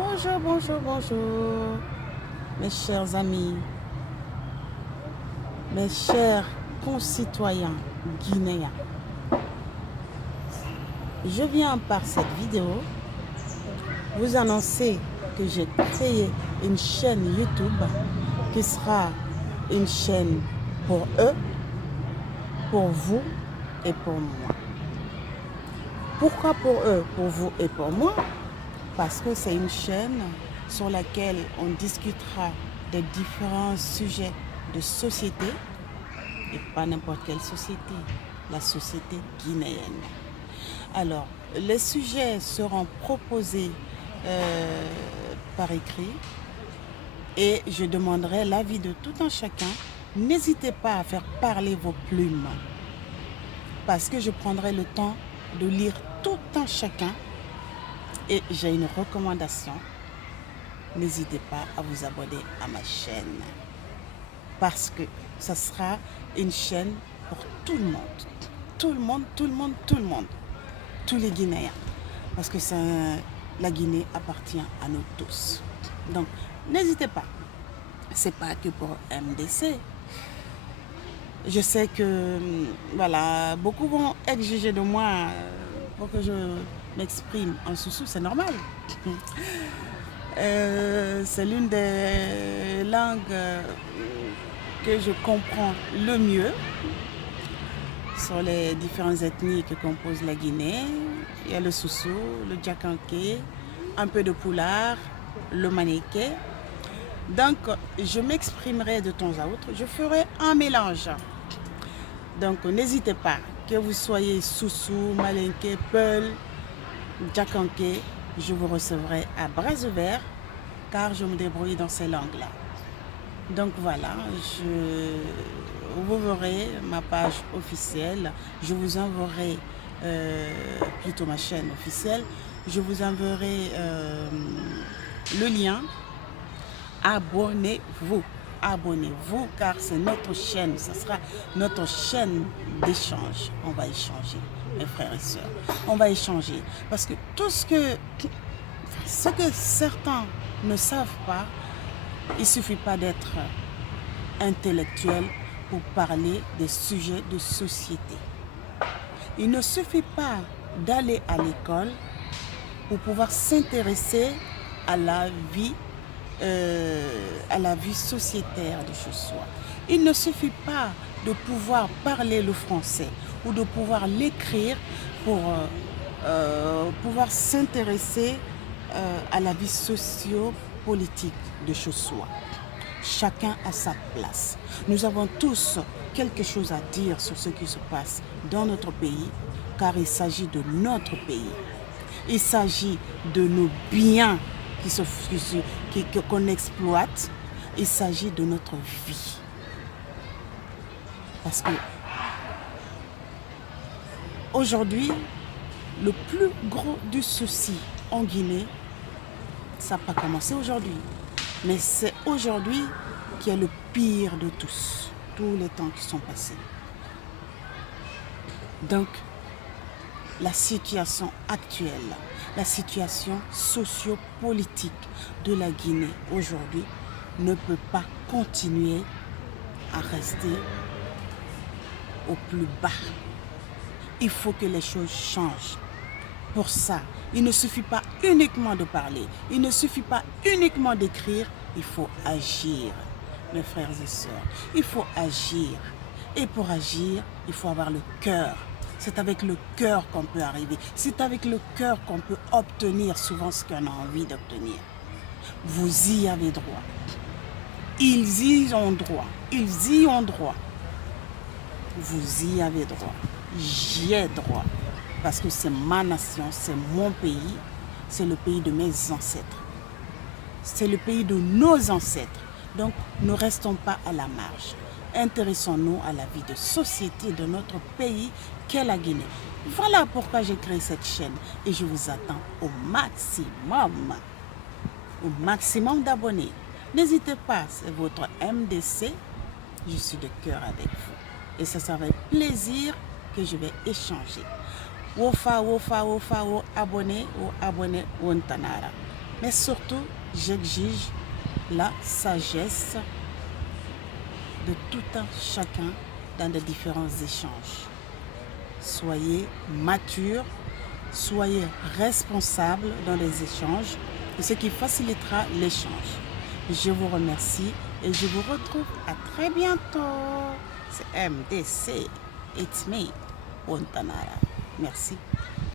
Bonjour, bonjour, bonjour, mes chers amis, mes chers concitoyens guinéens. Je viens par cette vidéo vous annoncer que j'ai créé une chaîne YouTube qui sera une chaîne pour eux, pour vous et pour moi. Pourquoi pour eux, pour vous et pour moi? Parce que c'est une chaîne sur laquelle on discutera de différents sujets de société, et pas n'importe quelle société, la société guinéenne. Alors, les sujets seront proposés par écrit et je demanderai l'avis de tout un chacun. N'hésitez pas à faire parler vos plumes parce que je prendrai le temps de lire tout un chacun. Et j'ai une recommandation, n'hésitez pas à vous abonner à ma chaîne parce que ça sera une chaîne pour tout le monde, tout le monde, tout le monde, tout le monde, tous les Guinéens, parce que la Guinée appartient à nous tous. Donc n'hésitez pas, c'est pas que pour MDC. Je sais que voilà, beaucoup vont exiger de moi pour que je m'exprime en soussou, c'est normal. C'est l'une des langues que je comprends le mieux sur les différentes ethnies que composent la Guinée. Il y a le soussou, le djakanké, un peu de poulard, le manéké. Donc, je m'exprimerai de temps à autre, je ferai un mélange. Donc, n'hésitez pas, que vous soyez soussou, malinké, peul, djakanké, je vous recevrai à bras ouverts car je me débrouille dans ces langues-là. Donc voilà, vous verrez ma page officielle, je vous enverrai plutôt ma chaîne officielle, je vous enverrai le lien. Abonnez-vous, abonnez-vous car c'est notre chaîne, ce sera notre chaîne d'échange. On va échanger, mes frères et sœurs, on va échanger parce que tout ce que certains ne savent pas, il ne suffit pas d'être intellectuel pour parler des sujets de société. Il ne suffit pas d'aller à l'école pour pouvoir s'intéresser à la vie sociétaire de chez soi. Il ne suffit pas de pouvoir parler le français ou de pouvoir l'écrire pour pouvoir s'intéresser à la vie socio-politique de chez soi. Chacun a sa place. Nous avons tous quelque chose à dire sur ce qui se passe dans notre pays, car il s'agit de notre pays. Il s'agit de nos biens qu'on exploite. Il s'agit de notre vie. Parce que aujourd'hui, le plus gros du souci en Guinée, ça n'a pas commencé aujourd'hui, mais c'est aujourd'hui qui est le pire de tous les temps qui sont passés. Donc, la situation actuelle, la situation socio-politique de la Guinée aujourd'hui ne peut pas continuer à rester au plus bas. Il faut que les choses changent. Pour ça, il ne suffit pas uniquement de parler, il ne suffit pas uniquement d'écrire, il faut agir, mes frères et sœurs. Il faut agir. Et pour agir, il faut avoir le cœur. C'est avec le cœur qu'on peut arriver. C'est avec le cœur qu'on peut obtenir souvent ce qu'on a envie d'obtenir. Vous y avez droit. Ils y ont droit. Ils y ont droit. Vous y avez droit. J'y ai droit. Parce que c'est ma nation, c'est mon pays, c'est le pays de mes ancêtres. C'est le pays de nos ancêtres. Donc, ne restons pas à la marge. Intéressons-nous à la vie de société de notre pays qu'est la Guinée. Voilà pourquoi j'ai créé cette chaîne et je vous attends au maximum d'abonnés. N'hésitez pas, c'est votre MDC. Je suis de cœur avec vous. Et ça sera avec plaisir que je vais échanger. Wofa, abonné, ou abonné, wontanara. Mais surtout, j'exige la sagesse de tout un chacun dans les différents échanges. Soyez mature, soyez responsable dans les échanges, ce qui facilitera l'échange. Je vous remercie et je vous retrouve à très bientôt. C'est MDC, it's me, Ontanara. Merci.